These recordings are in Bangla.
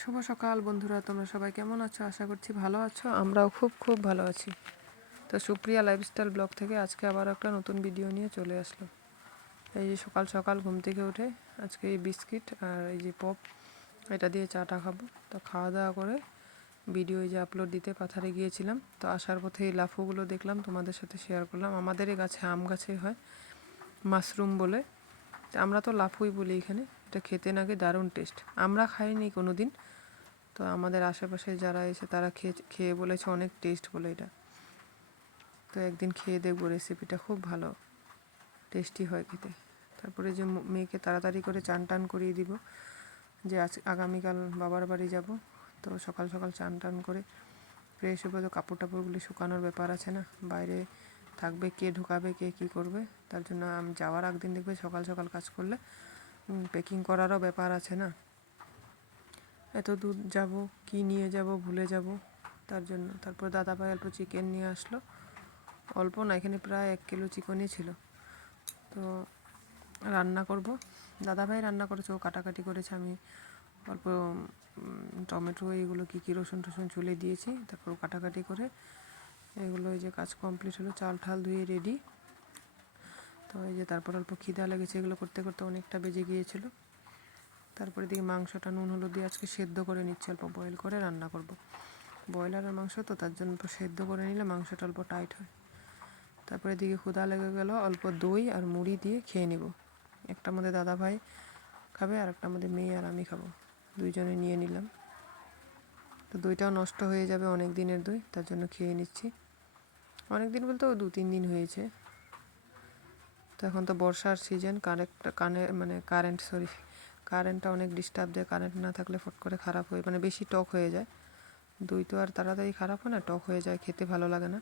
শুভ সকাল বন্ধুরা, তোমরা সবাই কেমন আছো? আশা করছি ভালো আছো। আমরাও খুব খুব ভালো আছি। তো সুপ্রিয়া লাইফস্টাইল ব্লগ থেকে আজকে আবার একটা নতুন ভিডিও নিয়ে চলে আসলাম। এই যে সকাল সকাল ঘুম থেকে উঠে আজকে এই বিস্কিট আর এই যে পপ এটা দিয়ে চাটা খাবো। তো খাওয়া দাওয়া করে ভিডিও এই যে আপলোড দিতে পাথারে গিয়েছিলাম। তো আসার পথে এই লাফুগুলো দেখলাম, তোমাদের সাথে শেয়ার করলাম। আমাদের এই গাছে আম গাছে হয় মাশরুম বলে, আমরা তো লাফুই বলি এখানে। এটা খেতে নাকি দারুণ টেস্ট। আমরা খাইনি কোনো দিন, তো আমাদের আশেপাশে যারা এসে তারা খেয়ে বলেছে অনেক টেস্ট বলে এটা। তো একদিন খেয়ে দেখবো, রেসিপিটা খুব ভালো টেস্টি হয় খেতে। তারপরে যে মেয়েকে তাড়াতাড়ি করে চান টান করিয়ে দিব, যে আজ আগামীকাল বাবার বাড়ি যাব। তো সকাল সকাল চান টান করে ফ্রেশ হবে। তো কাপড় টাপড়গুলি শুকানোর ব্যাপার আছে না, বাইরে থাকবে, কে ঢুকাবে কে কী করবে। তার জন্য আমি যাওয়ার একদিন দেখবে সকাল সকাল কাজ করলে প্যাকিং করারও ব্যাপার আছে না, এত দূর যাব কি নিয়ে যাব ভুলে যাব, তার জন্য। তারপর দাদাভাই অল্প চিকেন নিয়ে আসলো, অল্প না, এখানে প্রায় 1 কিলো চিকেনই ছিল। তো রান্না করব, দাদাভাই রান্না করেছে, ও কাটাকাটি করেছে, আমি অল্প টমেটো এইগুলো কী রসুন টসুন চুলে দিয়েছি। তারপর কাটাকাটি করে এগুলো এই যে কাজ কমপ্লিট হলো, চাল ঠাল ধুয়ে রেডি। তো এই যে তারপর অল্প খিদা লেগেছে, এগুলো করতে করতে অনেকটা বেজে গিয়েছিল। তারপরে দিকে মাংসটা নুন হলুদ দিয়ে আজকে সেদ্ধ করে নিচ্ছি, অল্প বয়েল করে রান্না করব। ব্রয়লারের মাংস তো, তার জন্য অল্প সেদ্ধ করে নিলে মাংসটা অল্প টাইট হয়। তারপরে দিকে ক্ষুধা লেগে গেল, অল্প দই আর মুড়ি দিয়ে খেয়ে নিব। একটা মধ্যে দাদাভাই খাবে আর একটা মধ্যে মেয়ে আর আমি খাবো, দুইজনে নিয়ে নিলাম। তো দইটাও নষ্ট হয়ে যাবে, অনেক দিনের দই, তার জন্য খেয়ে নিচ্ছি। অনেক দিন বলতে 2-3 দিন হয়েছে। তো এখন তো বর্ষার সিজন, কারেন্টটা অনেক ডিস্টার্ব দেয়। কারেন্ট না থাকলে ফট করে খারাপ হয়ে, বেশি টক হয়ে যায়। দই তো আর তাড়াতাড়ি খারাপ হয় না, টক হয়ে যায়, খেতে ভালো লাগে না।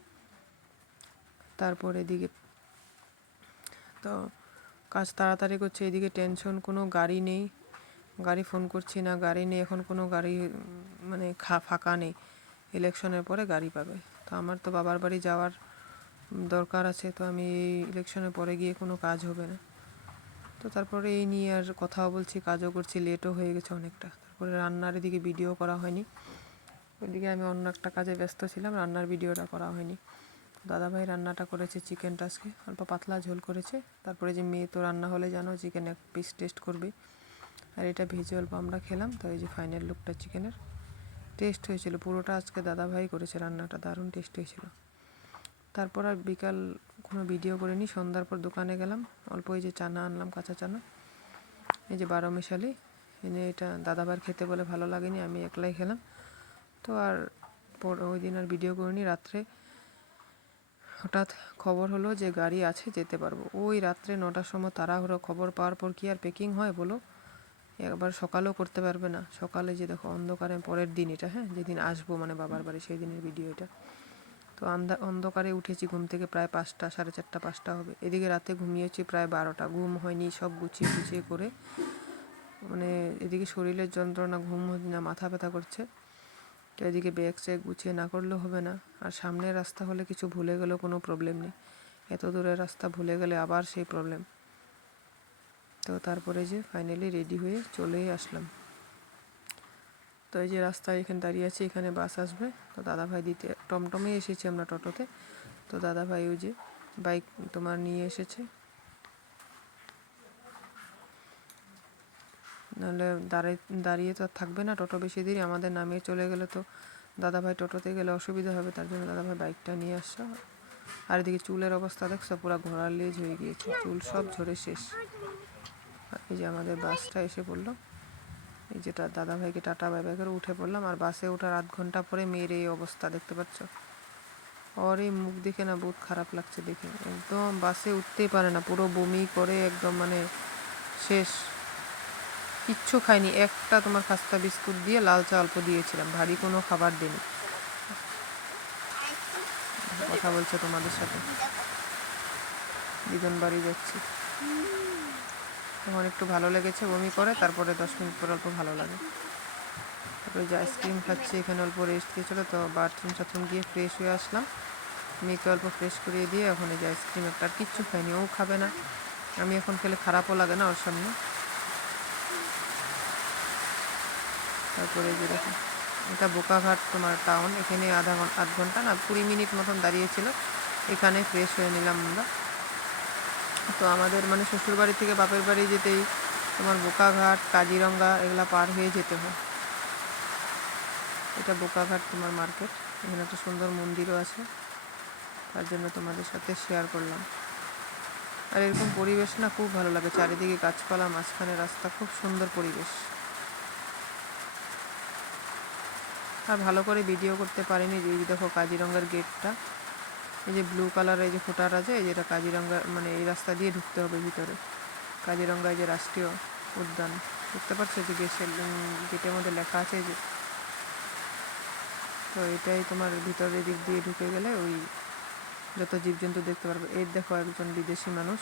তারপর এদিকে তো কাজ তাড়াতাড়ি করছে, এদিকে টেনশন, কোনো গাড়ি নেই। গাড়ি ফোন করছি না, গাড়ি নেই এখন, কোনো গাড়ি ফাঁকা নেই। ইলেকশনের পরে গাড়ি পাবে। তো আমার তো বাবার বাড়ি যাওয়ার দরকার আছে, তো আমি এই ইলেকশনের পরে গিয়ে কোনো কাজ হবে না। তো তারপরে এই নিয়ে আর কথাও বলছি, কাজও করছি, লেটও হয়ে গেছে অনেকটা। তারপরে রান্নার এদিকে ভিডিও করা হয়নি, ওইদিকে আমি অন্য একটা কাজে ব্যস্ত ছিলাম, রান্নার ভিডিওটা করা হয়নি। দাদাভাই রান্নাটা করেছে, চিকেনটা আজকে অল্প পাতলা ঝোল করেছে। তারপরে যে মেয়ে তো রান্না হলে জানো চিকেন এক পিস টেস্ট করবে, আর এটা ভেজে অল্প আমরা খেলাম। তো এই যে ফাইনাল লুকটা চিকেনের টেস্ট হয়েছিল, পুরোটা আজকে দাদাভাই করেছে রান্নাটা, দারুণ টেস্ট হয়েছিল। তারপর আর বিকাল কোনো ভিডিও করিনি। সন্ধ্যার পর দোকানে গেলাম, অল্প এই যে চানা আনলাম, কাঁচা চানা, এই যে 12 মিশালি এনে, এটা দাদাভাইয়ের খেতে বলে ভালো লাগেনি, আমি একলাই খেলাম। তো আর ওই দিন আর ভিডিও করিনি। রাত্রে হঠাৎ খবর হলো যে গাড়ি আছে, যেতে পারবো। ওই রাত্রে 9টার সময় তাড়াহুড়ো, খবর পাওয়ার পর কি আর প্যাকিং হয় বলো? একবার সকালেও করতে পারবে না। সকালে যে দেখো অন্ধকারে, পরের দিন এটা, হ্যাঁ, যেদিন আসবো বাবার বাড়ি, সেই দিনের ভিডিও এটা। তো অন্ধকারে উঠেছি ঘুম থেকে প্রায় 5টা, 4:30, 5টা হবে। এদিকে রাতে ঘুমিয়েছি প্রায় 12টা, ঘুম হয়নি। সব গুছিয়ে গুছিয়ে করে এদিকে শরীরের যন্ত্রণা, ঘুম হচ্ছে না, মাথা ব্যথা করছে। তো এদিকে ব্যাগ স্যাগ গুছিয়ে না করলেও হবে না। আর সামনের রাস্তা হলে কিছু ভুলে গেলেও কোনো প্রবলেম নেই, এত দূরের রাস্তা ভুলে গেলে আবার সেই প্রবলেম। তো তারপরে যে ফাইনালি রেডি হয়ে চলেই আসলাম। তো এই যে রাস্তায় এখানে দাঁড়িয়ে আছি, এখানে বাস আসবে। তো দাদাভাই দিতে, টমটমে এসেছি আমরা, টোটোতে। তো দাদাভাই ওই যে বাইক তোমার নিয়ে এসেছে, নাহলে দাঁড়িয়ে তো আর থাকবে না টোটো বেশি দেরি। আমাদের নামিয়ে চলে গেলে তো দাদাভাই টোটোতে গেলে অসুবিধা হবে, তার জন্য দাদাভাই বাইকটা নিয়ে আসছে। আর এদিকে চুলের অবস্থা দেখছো, পুরো ঘোড়ার লেজ হয়ে গিয়েছে, চুল সব ঝরে শেষ। এই যে আমাদের বাসটা এসে পড়লো, এই যেটা দাদাভাইকে টাটা বাই বাই করে উঠে পড়লাম। আর বাসে ওঠার আধ ঘন্টা পরে মেয়ের এই অবস্থা দেখতে পাচ্ছ। ওর এই মুখ দেখে না বহুত খারাপ লাগছে দেখে, একদম বাসে উঠতেই পারে না, পুরো বমি করে একদম শেষ। কিচ্ছু খাইনি, একটা তোমার খাস্তা বিস্কুট দিয়ে লাল চা অল্প দিয়েছিলাম, ভারী কোনো খাবার দিইনি। কথা বলছে তোমাদের সাথে, দিদন বাড়ি যাচ্ছি। এখন একটু ভালো লেগেছে, বমি করে, তারপরে 10 মিনিট পর অল্প ভালো লাগে। তারপরে যে আইসক্রিম খাচ্ছি, এখানে অল্প রেস্ট দিয়েছিলো, তো বাথরুম টাথরুম গিয়ে ফ্রেশ হয়ে আসলাম। মেয়েকে অল্প ফ্রেশ করিয়ে দিয়ে এখন এই যে আইসক্রিম একটা, আর কিচ্ছু খাইনি, ও খাবে না, আমি এখন খেলে খারাপও লাগে না ওর সামনে। তো তারপরে যে দেখো এটা বোকাঘাট তোমার টাউন, এখানে আধ ঘন্টা না 20 মিনিট মতন দাঁড়িয়েছিল, এখানে ফ্রেশ হয়ে নিলাম আমরা। তো আমাদের মানে শ্বশুরবাড়ি থেকে বাপের বাড়ি যেতেই তোমার বোকাঘাট, কাজিরঙ্গা এগুলা পার হয়ে যেতে হয়। এটা বোকাঘাট তোমার মার্কেট, এখানে একটা সুন্দর মন্দিরও আছে, তার জন্য তোমাদের সাথে শেয়ার করলাম। আর এরকম পরিবেশ না খুব ভালো লাগে, চারিদিকে গাছপালা, মাঝখানে রাস্তা, খুব সুন্দর পরিবেশ। আর ভালো করে ভিডিও করতে পারিনি, যে দেখো কাজিরঙ্গার গেটটা, এই যে ব্লু কালার এই যে ফুটার আছে, এই যেটা কাজিরঙ্গা, মানে এই রাস্তা দিয়ে ঢুকতে হবে ভিতরে। কাজিরঙ্গা যে রাষ্ট্রীয় উদ্যান দেখতে পাচ্ছ, যে গেটের মধ্যে লেখা আছে যে, তো এটাই তোমার ভিতরের দিক দিয়ে ঢুকে গেলে ওই যত জীবজন্তু দেখতে পারবে। এই দেখো একজন বিদেশি মানুষ।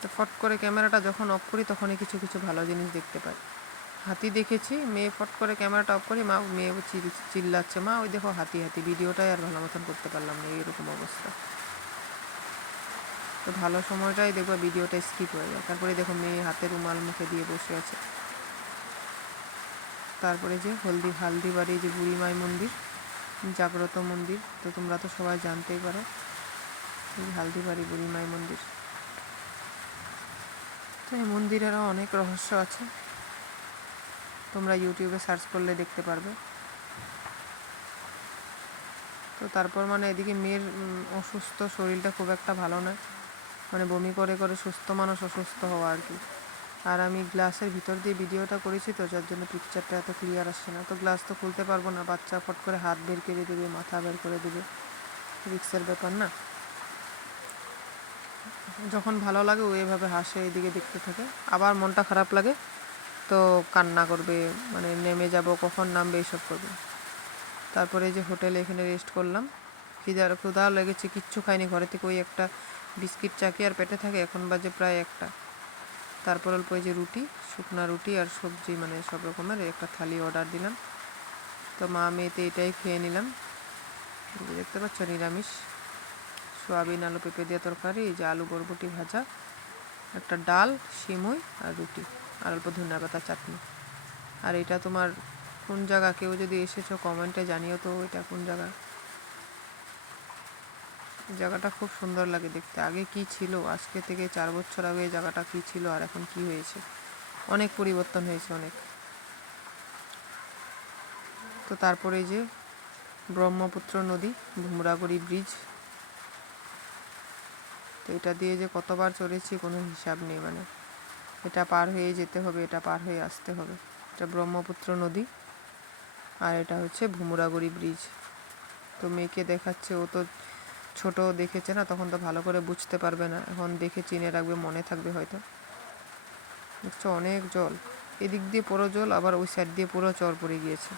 তো ফট করে ক্যামেরাটা যখন অফ করি তখনই কিছু কিছু ভালো জিনিস দেখতে পাই। হাতি দেখেছি, মেয়ে ফট করে ক্যামেরাটা অফ করি, মা মেয়ে চিল্লাচ্ছে, মা ওই দেখো হাতি হাতি, ভিডিওটাই আর ভালো মতন করতে পারলাম না, এরকম অবস্থা। তো ভালো সময়টাই দেখবো ভিডিওটা স্কিপ হয়ে যায়। তারপরে দেখো মেয়ে হাতে রুমাল মুখে দিয়ে বসে আছে। তারপরে যে হালদিবাড়ি যে বুড়িমাই মন্দির, জাগ্রত মন্দির, তো তোমরা তো সবাই জানতেই পারো, এই হালদিবাড়ি বুড়িমাই মন্দির। তো এই মন্দিরেরও অনেক রহস্য আছে, তোমরা ইউটিউবে সার্চ করলে দেখতে পারবে। তো তারপর মানে এদিকে মেয়ের অসুস্থ, শরীরটা খুব একটা ভালো নয়, মানে বমি করে করে সুস্থ মানুষ অসুস্থ হওয়া আর কি। আর আমি গ্লাসের ভিতর দিয়ে ভিডিওটা করেছি, তো যার জন্য পিকচারটা এত ক্লিয়ার আসছে না। তো গ্লাস তো খুলতে পারবো না, বাচ্চা ফট করে হাত বের করে দেবে, মাথা বের করে দেবে, রিক্সের ব্যাপার না। যখন ভালো লাগে ও এভাবে হাসে, এদিকে দেখতে থাকে, আবার মনটা খারাপ লাগে তো কান্না করবে, মানে নেমে যাব, কখন নামবে এইসব করবে। তারপরে যে হোটেলে এখানে রেস্ট করলাম, ক্ষুধা লেগেছে, কিচ্ছু খাইনি, ঘরে থেকে ওই একটা বিস্কিট চাকি আর পেটে থাকে, এখন বাজে প্রায় 1টা। তারপর অল্প যে রুটি, শুকনা রুটি আর সবজি, মানে সব রকমের একটা থালি অর্ডার দিলাম। তো মা মেয়েতে এটাই খেয়ে নিলাম। দেখতে পাচ্ছ নিরামিষ, সোয়াবিন আলু পেঁপে দিয়ে তরকারি, এই যে আলু বরবটি ভাজা, একটা ডাল, সিমুই আর রুটি, আর অল্প ধনিয়া পাতা চাটনি। আর এটা তোমার কোন জায়গা, কেউ যদি এসেছো কমেন্টে জানিও তো এটা কোন জায়গা। জায়গাটা খুব সুন্দর লাগে দেখতে। আগে কি ছিল, আজকে থেকে 4 বছর আগে এই জায়গাটা কি ছিল আর এখন কি হয়েছে, অনেক পরিবর্তন হয়েছে, অনেক। তো তারপরে যে ব্রহ্মপুত্র নদী, ভুমরাগুড়ি ব্রিজ, তো এটা দিয়ে যে কতবার চড়েছি কোনো হিসাব নেই, মানে এটা পার হয়ে যেতে হবে, এটা পার হয়ে আসতে হবে। এটা ব্রহ্মপুত্র নদী আর এটা হচ্ছে ভুমরাগুড়ি ব্রিজ। তো মেয়েকে দেখাচ্ছে, ও তো ছোট দেখেছে না, তখন তো ভালো করে বুঝতে পারবে না, এখন দেখে চিনে রাখবে, মনে থাকবে হয়তো। দেখছো অনেক জল, এদিক দিয়ে পুরো জল, আবার ওই সাইড দিয়ে পুরো চর পড়ে গিয়েছে।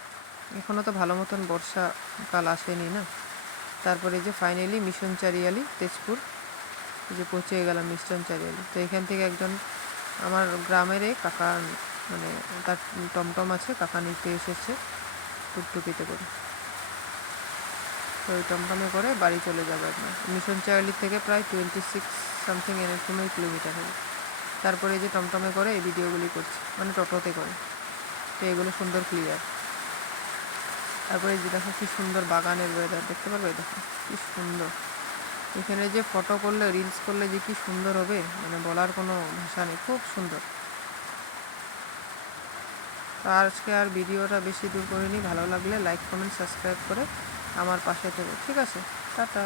এখনও তো ভালো মতন বর্ষাকাল আসেনি না। তারপরে যে ফাইনালি মিশন চারিয়ালি তেজপুর, যে পৌঁছে গেলাম মিশন চারিয়ালি। তো এখান থেকে একজন আমার গ্রামের কাকা, মানে তার টমটম আছে, কাকা নিতে এসেছে টুকটুকিতে করে। তো ওই টমটমে করে বাড়ি চলে যাবো একবার। মিশন চারিয়ালি থেকে প্রায় 26 সামথিং এরকম কিলোমিটার হবে। তারপরে যে টমটমে করে এই ভিডিওগুলি করছি, মানে টোটোতে করে, তো এগুলো সুন্দর ক্লিয়ার। তারপরে যে দেখো কি সুন্দর বাগানের ওয়েদার, দেখতে পারবে, দেখো কি সুন্দর। এখানে যে ফটো করলে, রিলস করলে যে কি সুন্দর হবে, মানে বলার কোনো ভাষা নেই, খুব সুন্দর। তো আজকে আর ভিডিওটা বেশি দূর করিনি, ভালো লাগলে লাইক কমেন্ট সাবস্ক্রাইব করে আমার পাশে থেকো, ঠিক আছে, টাটা।